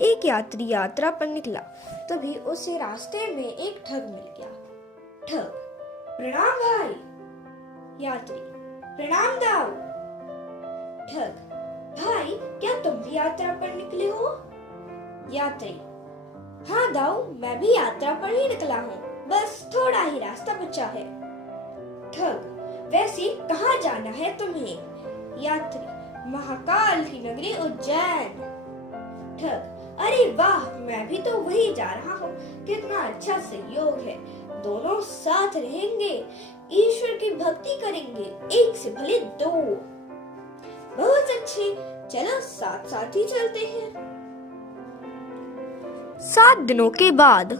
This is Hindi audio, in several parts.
एक यात्री यात्रा पर निकला। तभी उसे रास्ते में एक ठग मिल गया। ठग: प्रणाम भाई। यात्री: प्रणाम दाऊ। ठग: भाई, क्या तुम भी यात्रा पर निकले हो? यात्री: हाँ दाऊ, मैं भी यात्रा पर ही निकला हूँ, बस थोड़ा ही रास्ता बचा है। ठग: वैसे कहाँ जाना है तुम्हें? यात्री: महाकाल की नगरी उज्जैन। ठग: अरे वाह, मैं भी तो वही जा रहा हूँ, कितना अच्छा संयोग है, दोनों साथ रहेंगे, ईश्वर की भक्ति करेंगे, एक से भले दो। बहुत अच्छे, चलो साथ साथ ही चलते हैं। 7 दिनों के बाद।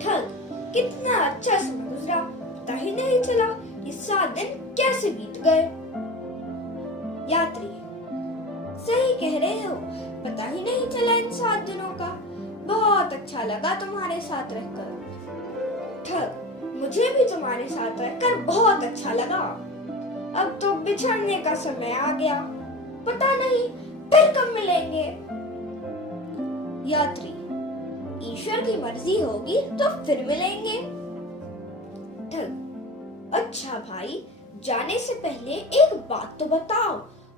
ठग: कितना अच्छा समय गुजरा, पता ही नहीं चला ये 7 दिन कैसे बीत गए। यात्री: सही कह रहे हो, पता ही नहीं चला इन 7 दिनों का, बहुत अच्छा लगा तुम्हारे साथ रहकर। ठग: मुझे भी तुम्हारे साथ रहकर बहुत अच्छा लगा, अब तो बिछड़ने का समय आ गया, पता नहीं फिर कब मिलेंगे। यात्री: ईश्वर की मर्जी होगी तो फिर मिलेंगे। ठग: अच्छा भाई, जाने से पहले एक बात तो बताओ,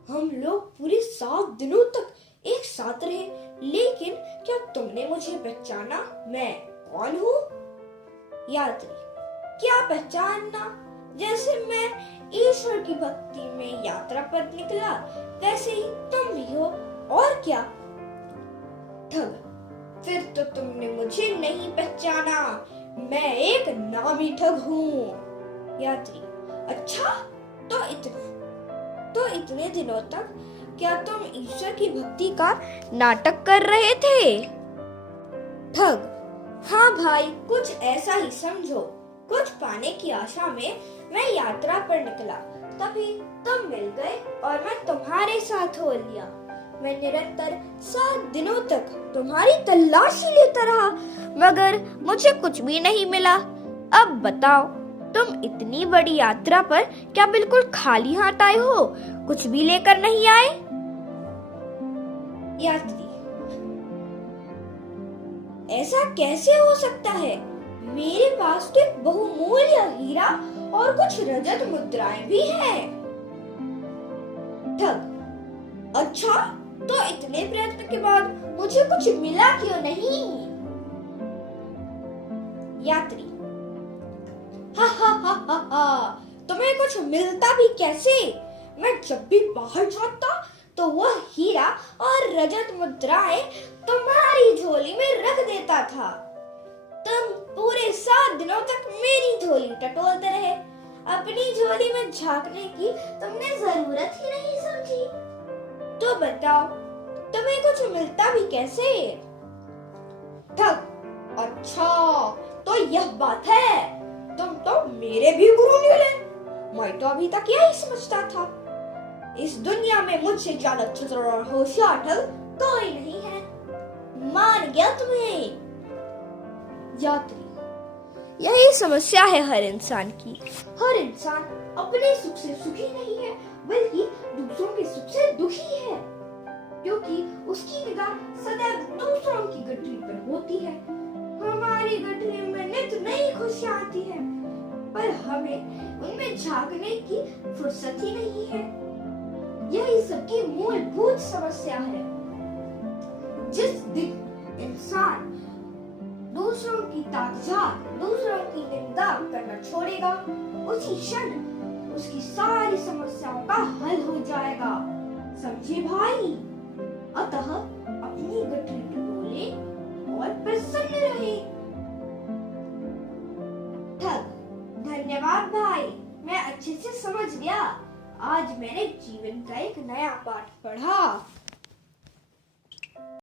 हम लोग पूरे 7 दिनों तक एक साथ रहे, लेकिन क्या तुमने मुझे पहचाना मैं कौन हूँ? यात्री: क्या पहचानना, जैसे मैं ईश्वर की भक्ति में यात्रा पर निकला, वैसे ही तुम भी हो, और क्या। ठग: फिर तो तुमने मुझे नहीं पहचाना, मैं एक नामी ठग हूँ। यात्री: अच्छा, तो इतने दिनों तक क्या तुम ईश्वर की भक्ति का नाटक कर रहे थे? ठग: हाँ भाई, कुछ ऐसा ही समझो, कुछ पाने की आशा में मैं यात्रा पर निकला, तभी तुम मिल गए और मैं तुम्हारे साथ हो लिया। मैं निरंतर 7 दिनों तक तुम्हारी तलाशी लेता रहा, मगर मुझे कुछ भी नहीं मिला। अब बताओ, तुम इतनी बड़ी यात्रा पर क्या बिल्कुल खाली हाथ आए हो, कुछ भी लेकर नहीं आए? यात्री: ऐसा कैसे हो सकता है, मेरे पास तो एक बहुमूल्य हीरा और कुछ रजत मुद्राएं भी हैं। ठग: अच्छा, तो इतने प्रयत्न के बाद मुझे कुछ मिला क्यों नहीं? यात्री: हा हा हा हा हा, तुम्हें कुछ मिलता भी कैसे? मैं जब भी बाहर जाता तो वह हीरा और रजत मुद्राएं तुम्हारी झोली में रख देता था। तुम पूरे 7 दिनों तक मेरी झोली टटोलते रहे, अपनी झोली में झांकने की तुमने जरूरत ही नहीं समझी। तो बताओ, तुम्हें कुछ मिलता भी कैसे? ठग: अच्छा, तो यह बात है, तुम तो मेरे भी गुरु निकले, मैं तो अभी तक यही समझता था, इस दुनिया में मुझसे ज्यादा चतुर और होशियार ठग कोई नहीं है, मान गया तुम्हें। यात्री: यही समस्या है हर इंसान की, हर इंसान अपने सुख से सुखी नहीं है, बल्कि दूसरों के सुख से दुखी है, क्योंकि उसकी निगाह सदैव दूसरों की गठरी पर होती है। हमारी गठरी में नित नई खुशियां आती है, पर हमें उनमें झांकने की फुर्सत ही नहीं है। यही सबकी मूलभूत समस्या है। जिस दिन इंसान दूसरों की ताकजात, दूसरों की निंदा करना छोड़ेगा, उसी क्षण उसकी सारी समस्याओं का हल हो जाएगा, समझे भाई? अतः अपनी गठरी टटोले और प्रसन्न रहे। ठग: धन्यवाद भाई, मैं अच्छे से समझ गया, आज मैंने जीवन का एक नया पाठ पढ़ा।